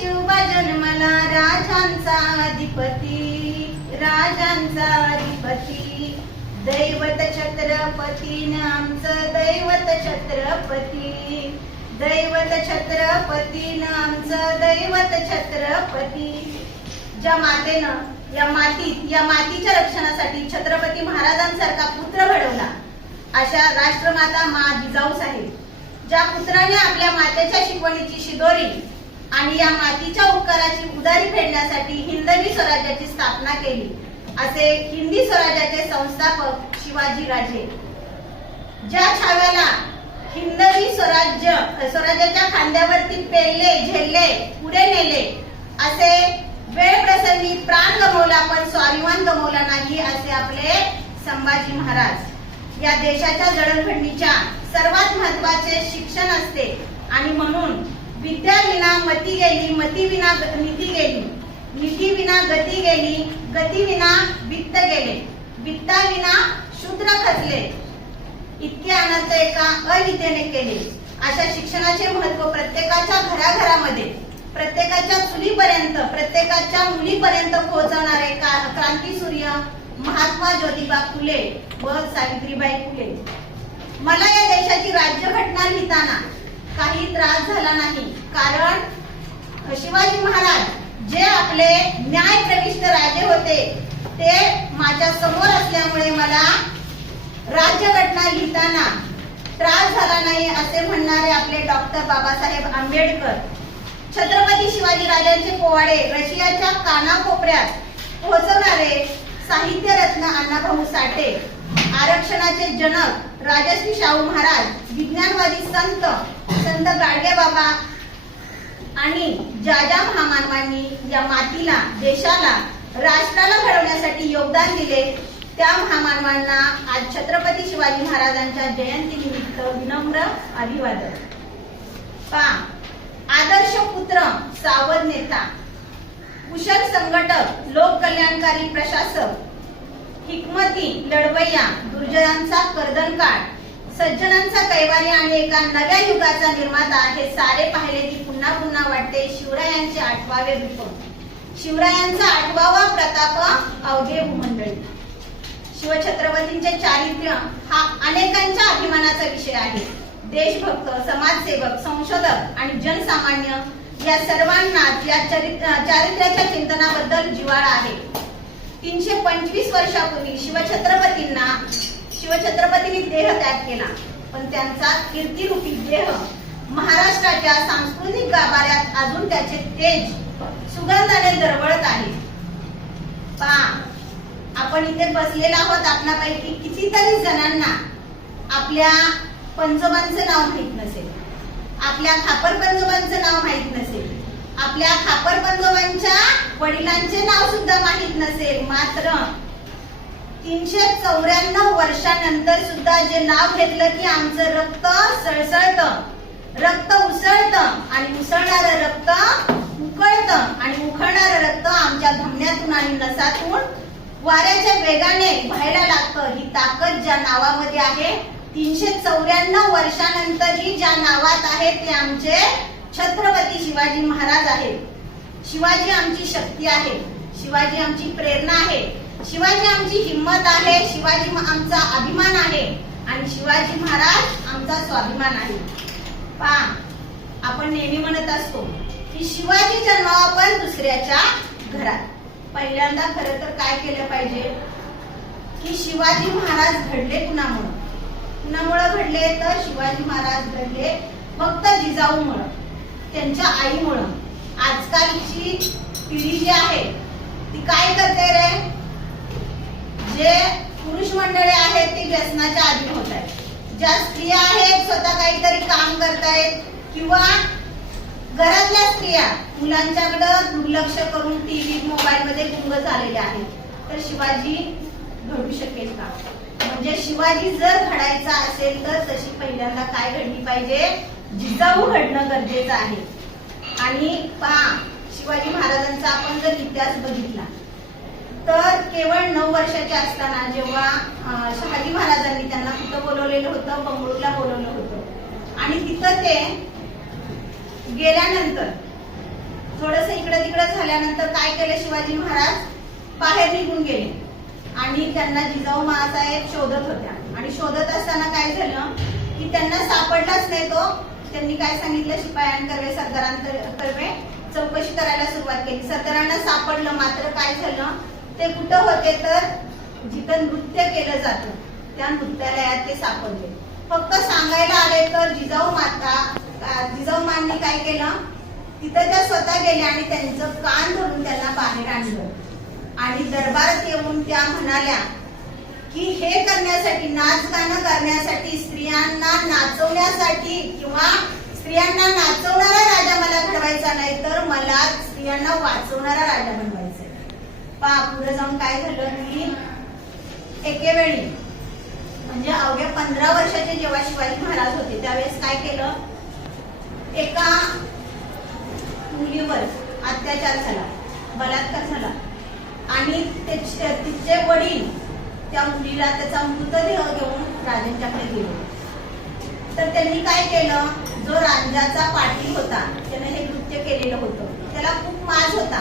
शिवबा जन्मला राजांचा अधिपती दैवत छत्रपतीन आमचं दैवत छत्रपतीन आमचं दैवत छत्रपती। ज्या मातेनं या मातीच्या रक्षणासाठी छत्रपती महाराजांसारखा पुत्र घडवला अशा राष्ट्रमाता मा जिजाऊ साहेब, ज्या पुत्राने आपल्या मातेच्या शिकवणीची शिदोरी आणि या मातीच्या उपकाराची उदारी फेडण्यासाठी हिंदवी स्वराज्याची स्थापना केली, असे हिंदी स्वराज्याचे संस्थापक शिवाजी राजे, ज्या छाव्याला हिंदवी स्वराज्याच्या खांद्यावरती पेलले झेलले पुढे नेले, असे वेळ प्रसंगी प्राण गमावला पण स्वाभिमान गमावला नाही, असे आपले संभाजी महाराज। या देशाच्या जडणघडणीच्या सर्वात महत्वाचे शिक्षण असते आणि म्हणून विद्या विना मती गेली, मती विना नीती गेली, नीती विना गती गेली, गती विना वित्त गेले, वित्ता विना शूद्र खचले, इतके अनर्थ एका अविद्येने केले। अशा शिक्षणाचे महत्व प्रत्येकाच्या घराघरामध्ये, प्रत्येकाच्या चुलीपर्यंत, प्रत्येकाच्या मुलीपर्यंत पोहोचवणारे क्रांती सूर्य महात्मा ज्योतिबा फुले व सावित्रीबाई फुले। मला या देशाची राज्यघटना लिहिताना काही त्रास झाला नाही, कारण शिवाजी महाराज जे आपले न्यायप्रविष्ट राजे होते ते माझ्या समोर असल्यामुळे मला राज्यघटना लिहिताना त्रास झाला नाही, असे म्हणणारे आपले डॉक्टर बाबासाहेब आंबेडकर, छत्रपती शिवाजी राजांचे पोवाडे रशियाच्या कानाकोपऱ्यात पोहोचवणारे साहित्य रत्न अण्णाभाऊ साठे, आरक्षणाचे जनक राजश्री शाहू महाराज, विज्ञानवादी संत गाडगे बाबा आणि ज्या महामानवांनी या मातीला, देशाला, राष्ट्राला घडवण्यासाठी योगदान दिले, त्या महामानवांना आज छत्रपती शिवाजी महाराजांच्या जयंतीनिमित्त विनम्र अभिवादन। आदर्श पुत्र, सावध नेता, कुशल संघटक, लोक कल्याणकारी प्रशासक, हिकमती लढवय्या, दुर्जनांचा कर्दनकाळ, सज्जनांचा कैवारी आणि एका नव्या युगाचा निर्माता, हे सारे पाहिले की पुन्हा पुन्हा वाटते शिवरायांचे 8वे रूप, शिवरायांचा 8वा प्रताप अवघे भूमंडळी। शिवछत्रपतींचे चारित्र्य हा अनेकांच्या अभिमानाचा विषय आहे। देशभक्त, समाजसेवक, संशोधक आणि जनसामान्य या सर्वांनाच या चारित्र्याच्या चिंतनाबद्दल जिव्हाळा आहे। 325 वर्षापूर्वी शिवछत्रपतींनी देह त्याग केला, पण त्यांचा कीर्तिरूपी देह महाराष्ट्राच्या सांस्कृतिक गाभाऱ्यात अजून त्याचे तेज सुगंधाने दरवळत आहे। आपण इथे बसलेला आहोत, आपल्यापैकी कितीतरी जणांना आपल्या पंजोबांचं नाव माहित नसेल, आपल्या खापर पंजोबांचं नाव माहित नसेल, आपल्या खापर पंजोबांच्या वडिलांचे नाव सुद्धा माहित नसेल, मात्र 394 वर्षानंतर सुद्धा जे नाव घेतलं की आमचं रक्त सळसळतं, रक्त उसळतं आणि उसळणारं रक्त उकळतं आणि उकळणारं रक्त आमच्या धमन्यातून आणि नसातून वाऱ्याच्या वेगाने व्हायला लागतं, ही ताकद ज्या नावामध्ये आहे, 394 वर्षानंतरही ज्या नावात आहे ते आमचे छत्रपती शिवाजी महाराज आहेत। शिवाजी आमची शक्ती आहे, शिवाजी आमची प्रेरणा आहे, शिवाजी आमची हिम्मत आहे, शिवाजी आमचा अभिमान आहे आणि शिवाजी महाराज आमचा स्वाभिमान आहे। आपण नेहमी म्हणत असतो की शिवाजी जन्मावा पण दुसऱ्याच्या घरात। पहिल्यांदा खरं तर काय केलं पाहिजे की शिवाजी महाराज घडले कुणामुळे घडले, तर शिवाजी महाराज घडले फक्त जिजाऊमुळे, त्यांच्या आईमुळे। आजकालची पिढी जी आहे ती काय करते रे, जे पुरुष मंडळी आहेत ती व्यसनाच्या अधीन होत आहेत, ज्या स्त्रिया आहेत स्वतः काहीतरी काम करतायत किंवा घरातल्या स्त्रिया मुलांच्याकडे दुर्लक्ष करून टीव्ही मोबाईल मध्ये गुंग झालेल्या आहेत। तर शिवाजी घडू शकेल का? म्हणजे शिवाजी जर घडायचा असेल तर तशी पहिल्यांदा काय घडली पाहिजे, जिजाऊ घडणं गरजेचं आहे। आणि शिवाजी महाराजांचा आपण जर इतिहास बघितला तर केवळ 9 वर्षाचे असताना जेव्हा शहाजी महाराजांनी त्यांना कुठं बोलवलेलं होतं, बंगळूरला बोलवलं होतं आणि तिथं ते गेल्यानंतर थोडस इकडे तिकडे झाल्यानंतर काय केलं शिवाजी महाराज बाहेर निघून गेले आणि त्यांना जिजाऊ माँसाहेब शोधत होत्या आणि शोधत असताना काय झालं की त्यांना सापडलाच नाही तो. त्यांनी काय सांगितलं शिपायांकर्वे सरदारांकर्वे चौकशी करायला सुरुवात केली. सरदारांना सापडलं मात्र काय झालं ते कुठं होते तर जिथं नृत्य केलं जातं त्या नृत्यालयात ते सापडले. फक्त सांगायला आले तर जिजाऊ माँनी काय केलं तिथं त्या स्वतः गेल्या आणि त्यांचं कान धरून त्यांना बाहेर आणलं आणि दरबारात येऊन त्या म्हणाल्या की हे करण्यासाठी नाच गाणं करण्यासाठी स्त्रियांना नाचवण्यासाठी किंवा स्त्रियांना नाचवणारा राजा मला घडवायचा नाही तर मला स्त्रियांना वाचवणारा राजा बनवायचा. पुढे जाऊन काय झालं की एकेवेळी म्हणजे अवघ्या 15 वर्षाचे जेव्हा शिवाजी महाराज होते त्यावेळेस काय केलं एका मुलीवर अत्याचार झाला, बलात्कार झाला आणि तिचे वडील त्या मुलीला त्याचा मृतदेह घेऊन राजांच्याकडे गेले. तर त्यांनी काय केलं जो राजाचा पाटील होता त्याने हे कृत्य केलेलं होतं त्याला खूप माज होता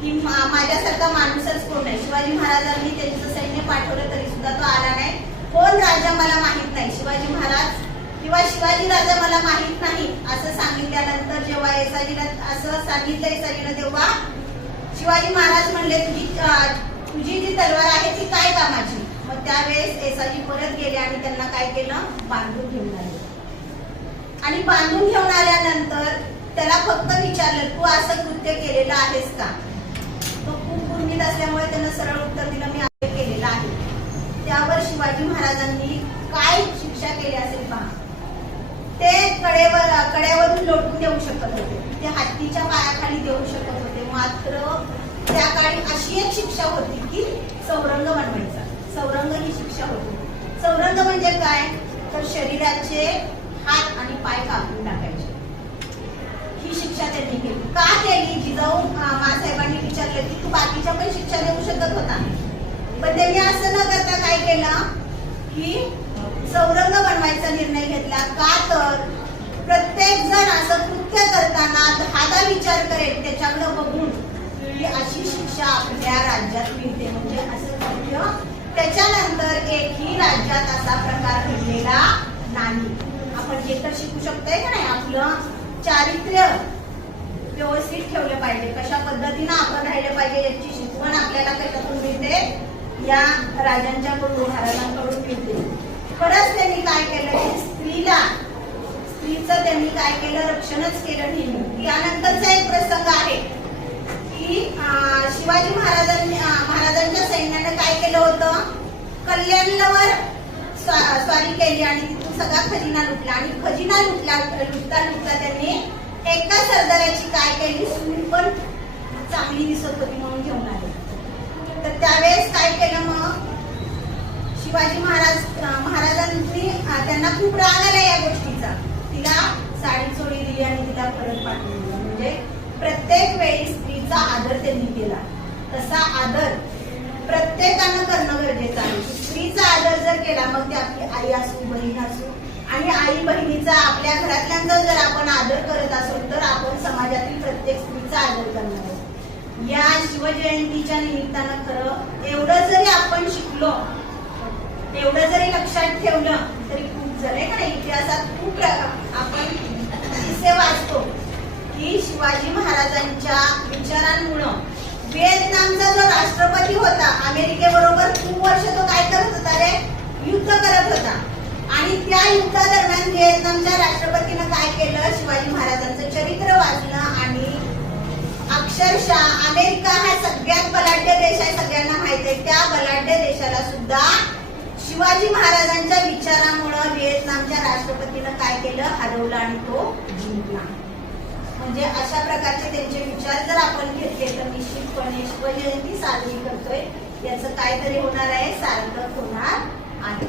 की माझ्यासारखा माणूसच कोण नाही. शिवाजी महाराजांनी त्यांचं सैन्य पाठवलं तरी सुद्धा तो आला नाही. कोण राजा मला माहित नाही, शिवाजी महाराज किंवा शिवाजी राजा मला माहित नाही असं सांगितल्यानंतर जेव्हा येसाजीला असं सांगितलं येसाजीनं तेव्हा शिवाजी महाराज म्हणले तुझी जी तलवार आहे ती काय कामाची. मग त्यावेळेस येसाजी परत गेले आणि त्यांना काय केलं बांधून घेऊन आले आणि बांधून घेऊन आल्यानंतर त्याला फक्त विचारलं तू असं कृत्य केलेलं आहेस का. तो खूप गुंडीत असल्यामुळे त्यानं सरळ उत्तर दिलं मी असं केलेलं आहे. त्यावर शिवाजी महाराजांनी काय शिक्षा केली असेल पहा. ते कड्यावरून लोटून देऊ शकत होते, ते हत्तीच्या पायाखाली देऊ शकत होते, मात्र त्या काळी अशी एक शिक्षा होती की चौरंग बनवायचा. चौरंग ही शिक्षा होती. चौरंग म्हणजे काय तर शरीराचे हात आणि पाय कापून टाकायचे. ही शिक्षा त्यांनी केली. का केली जिजाऊ माँसाहेबांनी विचारलं की तू बाकीच्या पण शिक्षा देऊ शकत होता पण त्यांनी असं न करता काय केलं की चौरंग बनवायचा निर्णय घेतला. का तर प्रत्येक जण असं कृत्य करताना 10दा विचार करेल त्याच्याकडे बघून की अशी शिक्षा आपल्या राज्यात मिळते म्हणजे असं कृत्य त्याच्यानंतर एकही राज्यात असा प्रकार घडलेला नाही. आपण हे तर शिकू शकतोय का नाही आपलं चारित्र्य व्यवस्थित ठेवलं पाहिजे, कशा पद्धतीनं आपण राहिलं पाहिजे याची शिकवण आपल्याला कशातून मिळते या राजांच्याकडून महाराजांकडून मिळते. परत त्यांनी काय केलं की स्त्रीचं त्यांनी काय केलं रक्षणच केलं नेहमी. त्यानंतरचा एक प्रसंग आहे की शिवाजी महाराजांच्या सैन्याने काय केलं होतं कल्याणवर स्वारी केली आणि तिथून सगळा खजिना लुटला आणि खजिना लुटता त्यांनी एका सरदाराची काय केली सून पण चांगली दिसत होती म्हणून घेऊन आले. तर त्यावेळेस काय केलं मग शिवाजी महाराजांनी त्यांना खूप राग आला या गोष्टीचा. तिला साडी चोळी दिली आणि तिला परत पाठवलं. म्हणजे प्रत्येक वेळी स्त्रीचा आदर त्यांनी केला. तसा आदर प्रत्येकानं करणं गरजेचं आहे. स्त्रीचा आदर जर केला मग ती आपली आई असू बहीण असू आणि आई बहिणीचा आपल्या घरातल्यांचा जर आपण आदर करत असू तर आपण समाजातील प्रत्येक स्त्रीचा आदर करणार आहोत. या शिवजयंतीच्या निमित्तानं खरं एवढं जरी आपण शिकलो एवढं जरी लक्षात ठेवलं तरी खूप झालंय का नाही. इतिहासात खूप आपण किस्से वाचतो की शिवाजी महाराजांच्या विचारांमुळं व्हिएतनामचा जो राष्ट्रपती होता अमेरिकेबरोबर खूप वर्ष तो काय करत होता रे युद्ध करत होता आणि त्या युद्धादरम्यान व्हिएतनामच्या राष्ट्रपतीनं काय केलं शिवाजी महाराजांचं चरित्र वाचलं आणि अक्षरशः अमेरिका हा सगळ्यात बलाढ्य देश आहे सगळ्यांना माहित आहे. त्या बलाढ्य देशाला सुद्धा शिवाजी महाराजांच्या विचारामुळे व्हिएतनामच्या राष्ट्रपतीनं काय केलं हरवलं आणि तो जिंकला. म्हणजे अशा प्रकारचे त्यांचे विचार जर आपण घेतले तर निश्चितपणे शिवजयंती साजरी करतोय याचं काहीतरी होणार आहे सार्थक होणार आहे.